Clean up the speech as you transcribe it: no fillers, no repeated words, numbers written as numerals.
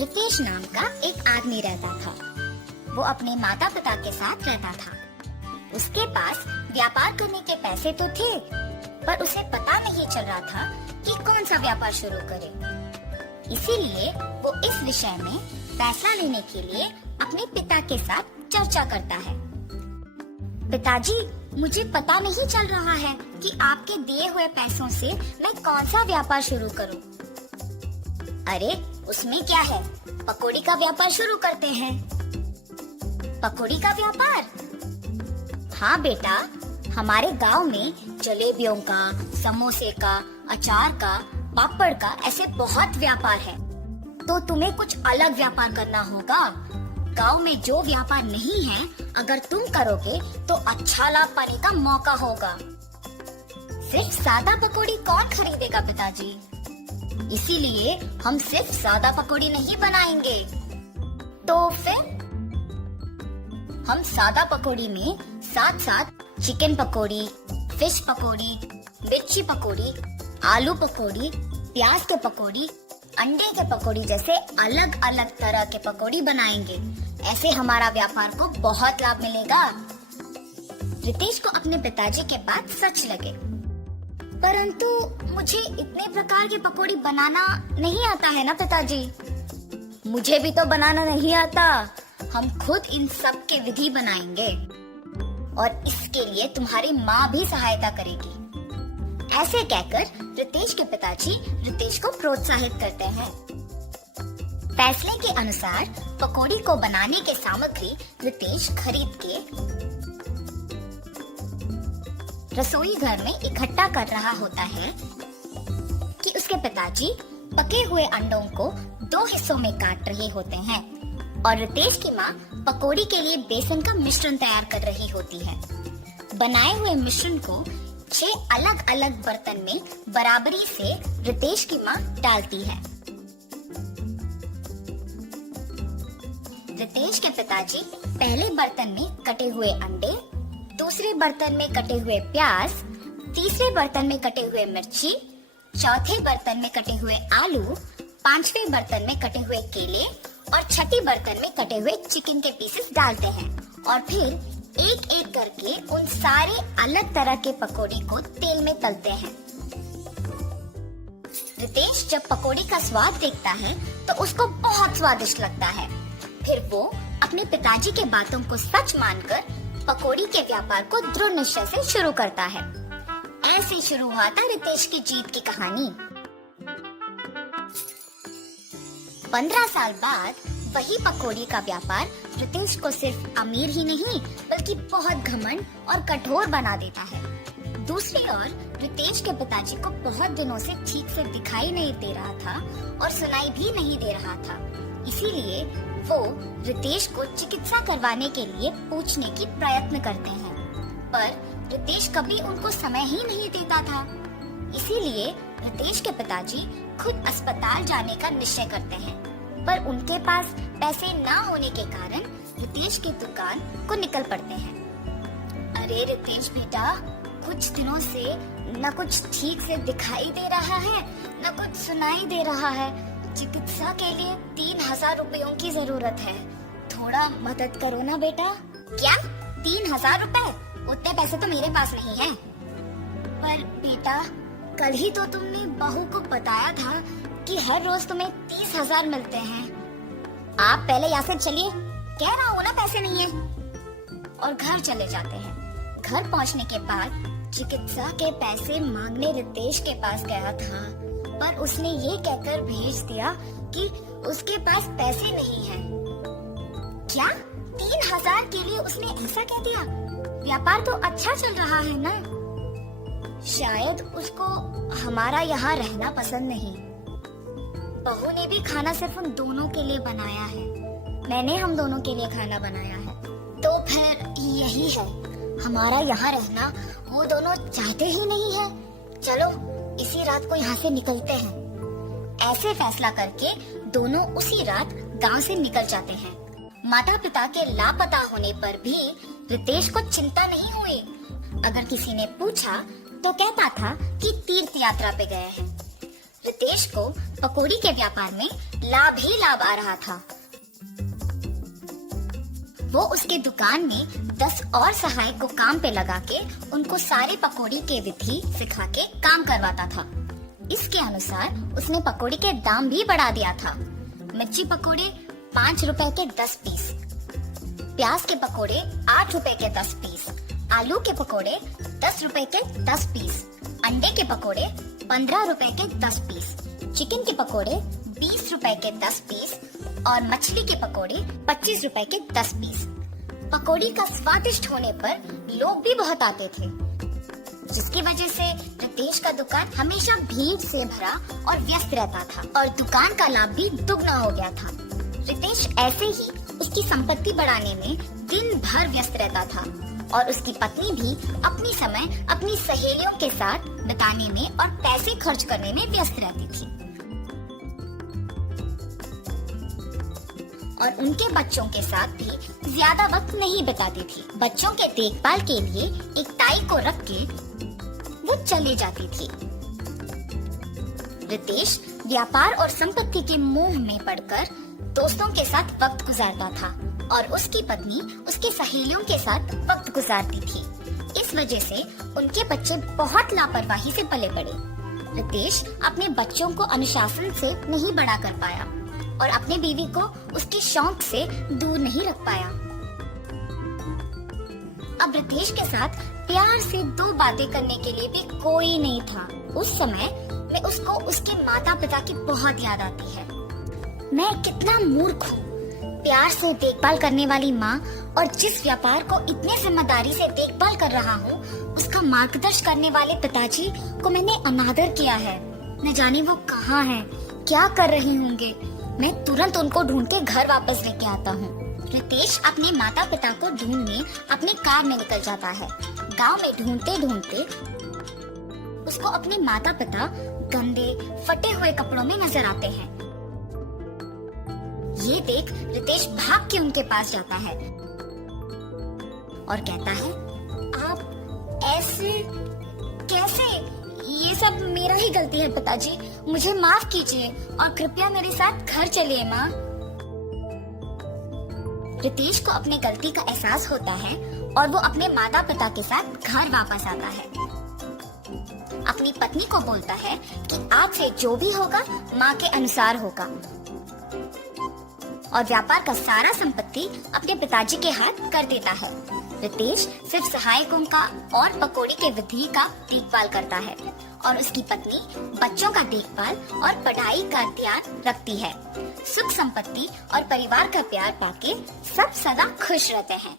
रितेश नाम का एक आदमी रहता था। वो अपने माता पिता के साथ रहता था। उसके पास व्यापार करने के पैसे तो थे, पर उसे पता नहीं चल रहा था कि कौन सा व्यापार शुरू करे। इसीलिए वो इस विषय में फैसला लेने के लिए अपने पिता के साथ चर्चा करता है। पिताजी, मुझे पता नहीं चल रहा है कि आपके दिए हुए पैसों से मैं कौन सा व्यापार शुरू करूं। अरे, उसमें क्या है, पकौड़ी का व्यापार शुरू करते हैं। पकौड़ी का व्यापार? हाँ बेटा, हमारे गांव में जलेबियों का, समोसे का, अचार का, पापड़ का ऐसे बहुत व्यापार है। तो तुम्हें कुछ अलग व्यापार करना होगा। गांव में जो व्यापार नहीं है, अगर तुम करोगे तो अच्छा लाभ पाने का मौका होगा। सिर्फ सादा पकौड़ी कौन खरीदेगा पिताजी? इसीलिए हम सिर्फ सादा पकौड़ी नहीं बनाएंगे। तो फिर हम सादा पकौड़ी में साथ साथ चिकन पकौड़ी, फिश पकौड़ी, मिर्ची पकौड़ी, आलू पकौड़ी, प्याज के पकौड़ी, अंडे के पकौड़ी जैसे अलग अलग तरह के पकौड़ी बनाएंगे। ऐसे हमारा व्यापार को बहुत लाभ मिलेगा। रितेश को अपने पिताजी के बात सच लगे, परंतु मुझे इतने प्रकार के पकौड़ी बनाना नहीं आता है ना पिताजी। मुझे भी तो बनाना नहीं आता। हम खुद इन सब के विधि बनाएंगे और इसके लिए तुम्हारी माँ भी सहायता करेगी। ऐसे कहकर रितेश के पिताजी रितेश को प्रोत्साहित करते हैं। फैसले के अनुसार पकौड़ी को बनाने के सामग्री रितेश खरीद के रसोई घर में इकट्ठा कर रहा होता है कि उसके पिताजी पके हुए अंडों को 2 हिस्सों में काट रहे होते हैं और रितेश की माँ पकौड़ी के लिए बेसन का मिश्रण तैयार कर रही होती है। बनाए हुए मिश्रण को 6 अलग अलग बर्तन में बराबरी से रितेश की माँ डालती है। रितेश के पिताजी पहले बर्तन में कटे हुए अंडे, दूसरे बर्तन में कटे हुए प्याज, तीसरे बर्तन में कटे हुए मिर्ची, चौथे बर्तन में कटे हुए आलू, 5वें बर्तन में कटे हुए केले और छठी बर्तन में कटे हुए चिकन के पीसेस डालते हैं और फिर एक एक करके उन सारे अलग तरह के पकौड़ी को तेल में तलते हैं। रितेश जब पकौड़ी का स्वाद देखता है तो उसको बहुत स्वादिष्ट लगता है। फिर वो अपने पिताजी के बातों को सच मानकर पकौड़ी के व्यापार को दृढ़ निश्चय से शुरू करता है। ऐसे शुरू हुआ था रितेश की जीत की कहानी। 15 साल बाद वही पकौड़ी का व्यापार रितेश को सिर्फ अमीर ही नहीं बल्कि बहुत घमंड और कठोर बना देता है। दूसरी ओर रितेश के पिताजी को बहुत दिनों से ठीक से दिखाई नहीं दे रहा था और सुनाई भी नहीं दे रहा था। इसीलिए वो रितेश को चिकित्सा करवाने के लिए पूछने की प्रयत्न करते हैं, पर रितेश कभी उनको समय ही नहीं देता था। इसीलिए रितेश के पिताजी खुद अस्पताल जाने का निश्चय करते हैं, पर उनके पास पैसे ना होने के कारण रितेश की दुकान को निकल पड़ते हैं। अरे रितेश बेटा, कुछ दिनों से न कुछ ठीक से दिखाई दे रहा है, न कुछ सुनाई दे रहा है। चिकित्सा के लिए 3000 रुपयों की जरूरत है। थोड़ा मदद करो ना बेटा। क्या 3000 रुपए? उतने पैसे तो मेरे पास नहीं है। पर बेटा, कल ही तो तुमने बहू को बताया था कि हर रोज तुम्हें 30,000 मिलते हैं। आप पहले यहाँ से चलिए, कह रहा हूँ ना पैसे नहीं है। और घर चले जाते हैं। घर पहुँचने के बाद चिकित्सा के पैसे मांगने रितेश के पास गया था, पर उसने ये कहकर भेज दिया कि उसके पास पैसे नहीं हैं। क्या 3000 के लिए उसने ऐसा कह दिया? व्यापार तो अच्छा चल रहा है ना। शायद उसको हमारा यहाँ रहना पसंद नहीं। बहू ने भी खाना सिर्फ हम दोनों के लिए बनाया है। मैंने हम दोनों के लिए खाना बनाया है। तो फिर यही है, हमारा यहाँ रहना वो दोनों चाहते ही नहीं है। चलो इसी रात को यहाँ से निकलते हैं। ऐसे फैसला करके दोनों उसी रात गांव से निकल जाते हैं। माता पिता के लापता होने पर भी रितेश को चिंता नहीं हुई। अगर किसी ने पूछा तो कहता था कि तीर्थ यात्रा पे गए हैं। रितेश को पकौड़ी के व्यापार में लाभ ही लाभ आ रहा था। वो उसके दुकान में 10 और सहायक को काम पे लगा के उनको सारे पकौड़ी के विधि सिखा के काम करवाता था। इसके अनुसार उसने पकौड़ी के दाम भी बढ़ा दिया था। मिर्ची पकौड़े 5 रुपए के 10 पीस, प्याज के पकौड़े 8 रुपए के 10 पीस, आलू के पकौड़े 10 रुपए के 10 पीस, अंडे के पकौड़े 15 रुपए के 10 पीस, चिकन के पकौड़े 20 रुपए के 10 पीस और मछली के पकौड़े 25 रुपए के 10 पीस। पकौड़ी का स्वादिष्ट होने पर लोग भी बहुत आते थे, जिसकी वजह से रितेश का दुकान हमेशा भीड़ से भरा और व्यस्त रहता था और दुकान का लाभ भी दुगना हो गया था। रितेश ऐसे ही उसकी संपत्ति बढ़ाने में दिन भर व्यस्त रहता था और उसकी पत्नी भी अपनी समय अपनी सहेलियों के साथ बिताने में और पैसे खर्च करने में व्यस्त रहती थी और उनके बच्चों के साथ भी ज्यादा वक्त नहीं बिताती थी। बच्चों के देखभाल के लिए एक ताई को रख के वो चले जाती थी। रितेश व्यापार और संपत्ति के मोह में पड़कर दोस्तों के साथ वक्त गुजारता था और उसकी पत्नी उसके सहेलियों के साथ वक्त गुजारती थी। इस वजह से उनके बच्चे बहुत लापरवाही से पले बड़े। रितेश अपने बच्चों को अनुशासन से नहीं बड़ा कर पाया और अपनी बीवी को उसके शौक से दूर नहीं रख पाया। अब रितेश के साथ प्यार से 2 बातें करने के लिए भी कोई नहीं था। उस समय में उसको उसके माता पिता की बहुत याद आती है। मैं कितना मूर्ख हूँ, प्यार से देखभाल करने वाली माँ और जिस व्यापार को इतने जिम्मेदारी से देखभाल कर रहा हूँ, उसका मार्गदर्शन करने वाले पिताजी को मैंने अनादर किया है। न जाने वो कहाँ हैं, क्या कर रहे होंगे। मैं तुरंत उनको ढूंढ के घर वापस लेके आता हूँ। रितेश अपने माता पिता को ढूंढने अपनी कार में निकल जाता है। गांव में ढूंढते ढूंढते उसको अपने माता पिता गंदे फटे हुए कपड़ों में नजर आते हैं। ये देख रितेश भाग के उनके पास जाता है और कहता है, आप ऐसे कैसे? ये सब मेरा ही गलती है पिताजी, मुझे माफ कीजिए और कृपया मेरे साथ घर चलिए माँ। रितेश को अपनी गलती का एहसास होता है और वो अपने माता पिता के साथ घर वापस आता है। अपनी पत्नी को बोलता है कि आज से जो भी होगा माँ के अनुसार होगा और व्यापार का सारा संपत्ति अपने पिताजी के हाथ कर देता है। रितेश सिर्फ सहायकों का और पकौड़ी के विधि का देखभाल करता है और उसकी पत्नी बच्चों का देखभाल और पढ़ाई का ध्यान रखती है। सुख संपत्ति और परिवार का प्यार पाके सब सदा खुश रहते हैं।